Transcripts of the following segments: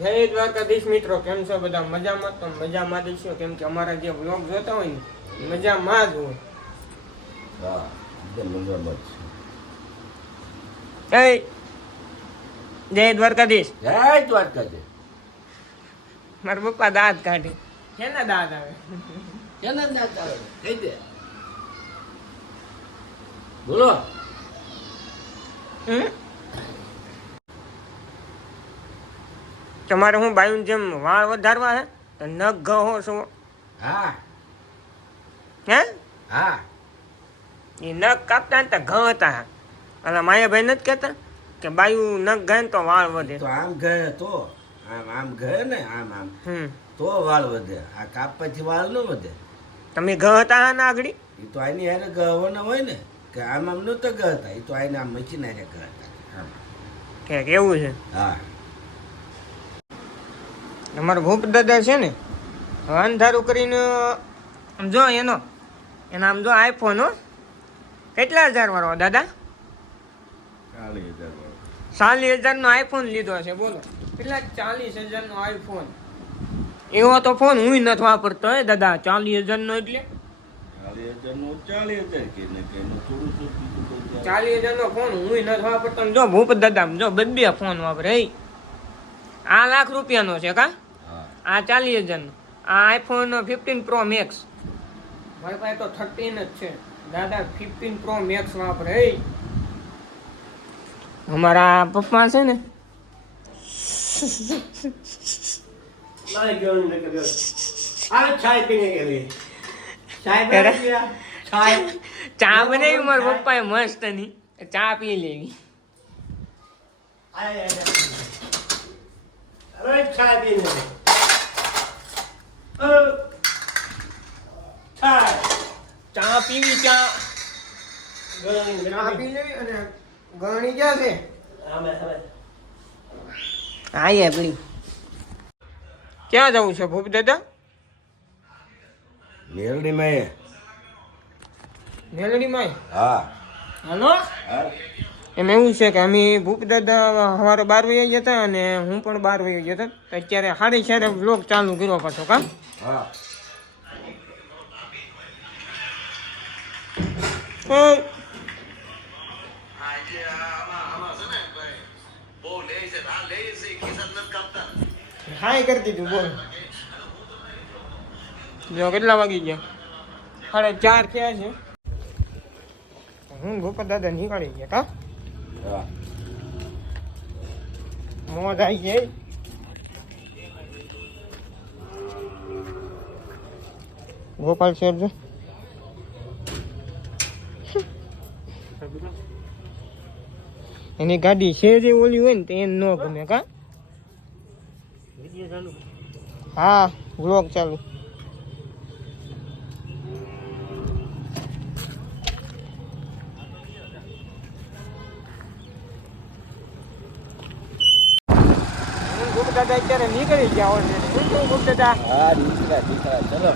જય દ્વારકાધીશ મિત્રો, કેમ છો બધા? મજામાં? તો મજામાં જ છો, કેમ કે અમારા જે વ્લોગ જોતા હોય ને મજામાં જ હોય. હા, એકદમ મજામાં જય દ્વારકાધીશ. જય દ્વારકાધીશ. મારા પપ્પા દાંત કાઢે. શેના દાંત આવે? કેના દાંત આવે? કહી દે. બોલો. તમારે હું બાયું જેમ વાળ વધારવા હે તો નખ ગહો છો? હા હે? હા એ નખ કાપતા ને તો ઘ હતા. અને માયાભાઈ નથી કહેતા કે બાયું નખ ગયે ને તો વાળ વધે. તો આમ ગયે તો આમ ગયે ને આમ તો વાળ વધે. આ કાપવાથી વાળ ન વધે. તમે ઘ હતા હા ને આગળ? એ તો આની હારે ગહવાના હોય ને કે આમ નતો ગહતા. એ તો આને આમ મચીને હારે ગહતા. કે કેવું છે? હા. અમારો ભૂપ દાદા છે ને અંધારું કરીને આમ જો એના આમ જો આઈફોન હો કેટલા હજાર વાળો દાદા? 40,000 નો આઈફોન લીધો છે. બોલો કેટલા? 40,000 નો આઈફોન. એવો તો ફોન હું નથી વાપરતો હે દાદા. 40,000 નો એટલે 40,000 નો ફોન હું નથી વાપરતો. જો ભૂપ દાદા જો બે ફોન વાપરે. આ લાખ રૂપિયાનો છે કા? આ 40,000 નો. આ આઈફોન 15 પ્રો મેક્સ. મારી પાસે તો 13 જ છે દાદા. 15 પ્રો મેક્સ વાપરે. અમારા પપ્પા છે ને ચા બનાવી મારા પપ્પા એ મસ્ત ની. ચા પી લેવી. ચા પીવી. ચા પી લેવી. અને ગણી ક્યાં છે? હા પેલી ક્યાં જવું છે ભૂપ દાદા? મેલડીમાં. મેલડીમાં? હા. હાલો. એમ એવું છે કે અમે ભૂપ દાદા સવારે 12 વાગ્યા ગયા હતા અને હું પણ 12 વાગ્યા ગયા હતા. તો અત્યારે 6:30 વ્લોગ ચાલુ કર્યો પાછો કા? હા. હાય કરી દીધું. બોલ જો કેટલા વાગી ગયા? 4:30 થયા છે. હું ભૂપત દાદા નીકળી ગયા કા? હા. મોજ આવી ગઈ. ગોપાલ શેર જો એની ગાડી છે જે ઓલી હોય ને તે એને ન ગમે કા? હા વ્લોગ ચાલુ. દાદા અત્યારે નીકળી ગયા ઓલરેડી. દાદા હા દીકરા ચલો.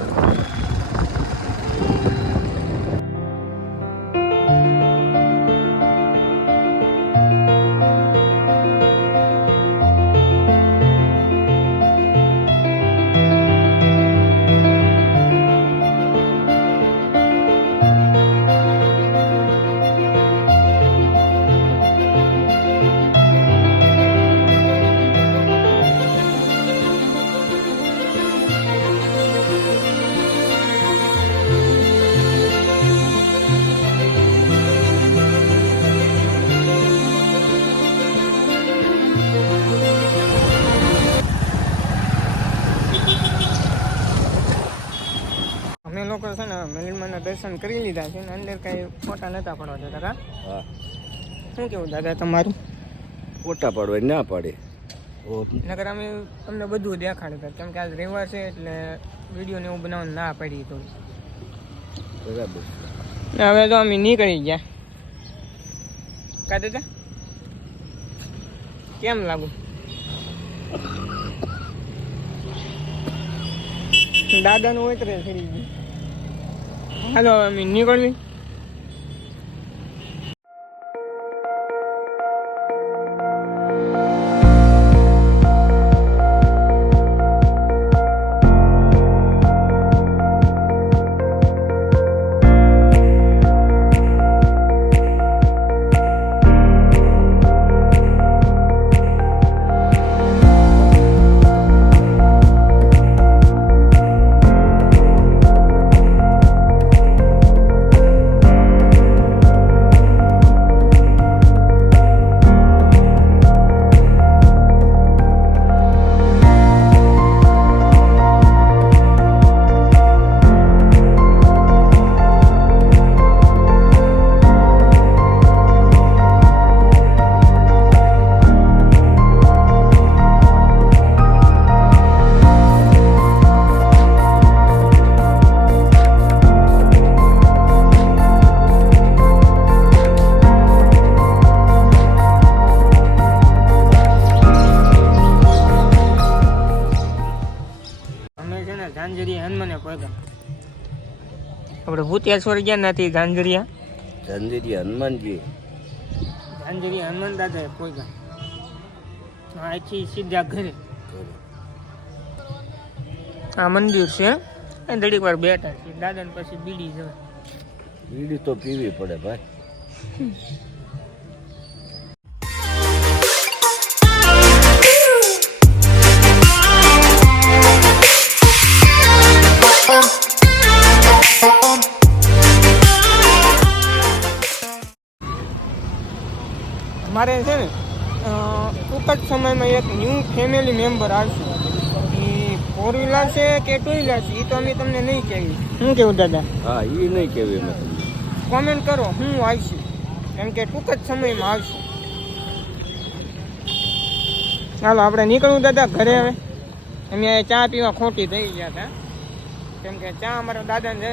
લોકો છે ને મેલડીમાના દર્શન કરી લીધા છે ને અંદર કઈ ફોટા નતા પડવા દેતા કા? હા. શું કેવું દાદા તમારું? ફોટા પાડવા ના પાડે. નકર અમે તમને બધું દેખાડતા કેમ કે આજ રવિવાર છે એટલે વિડીયો ને એવું બનાવવાનું ના પડી થોડી. બરાબર. હવે તો અમે નીકળી ગયા કા દાદા? કેમ લાગુ? દાદાનું હોય તો ફરી ગયું. હાલો અમે નીકળવી. ઝાંઝરિયા હનુમાને પહોંચ્યા. આપણે ભૂતિયાશ્વર ગયા નથી, ઝાંઝરિયા હનુમાનજી ઝાંઝરિયા હનુમાન દાદાએ પહોંચ્યા. અહીંથી સીધા ઘરે. આ મંદિર છે, ઘડીક વાર બેઠા છે દાદાને, પછી બીડી જવાય. બીડી તો પીવી પડે ભાઈ. અમારે છે ને ટૂંક જ સમયમાં એક ન્યૂ ફેમિલી મેમ્બર આવશે. એ 4 વ્હીલર છે કે 2 વ્હીલર છે એ તો અમે તમને નહીં કહેવી. શું કેવું દાદા? હા, એ નહીં કેવી મેં તમને. કોમેન્ટ કરો હું આવશે, કેમ કે ટૂંક જ સમયમાં આવશે. ચાલો આપણે નીકળવું દાદા ઘરે. હવે અમે ચા પીવા ખોટી થઈ ગયા હતા, કેમ કે ચા અમારા દાદાને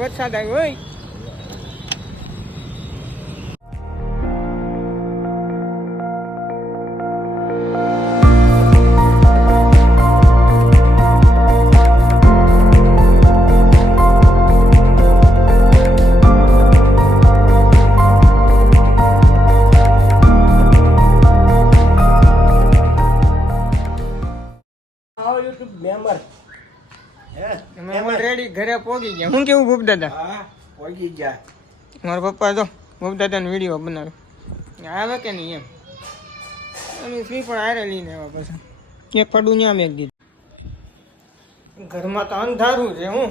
વરસાદ આવ્યો હોય. અમે ઓલરેડી ઘરે પહોંચી ગયા. શું કેવું ભૂપ દાદા? હા, પહોંચી ગયા. મારા પપ્પા તો ભૂપ દાદાનો વિડીયો બનાવે આવે કે નહીં એમ. અને ફી પણ હારે લઈને આવ્યા. પછી એક પડું ત્યાં મેં દીધું. ઘરમાં તો અંધારું છે. હું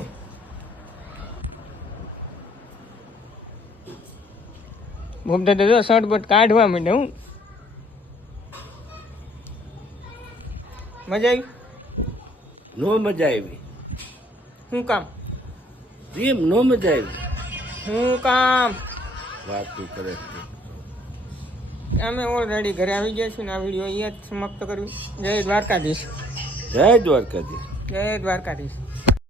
ભૂપ દાદા જો શર્ટ બટ કાઢવા માંડે. હું મજા આવી? નો મજા આવી. શું કામ? એમ નો મજા આવી. શું કામ? વાત તું કરે છે. અમે ઓલરેડી ઘરે આવી ગયા છીએ ને આ વિડીયો અહીંયા જ સમાપ્ત કરવી. જય દ્વારકાધીશ. જય દ્વારકાધીશ. જય દ્વારકાધીશ.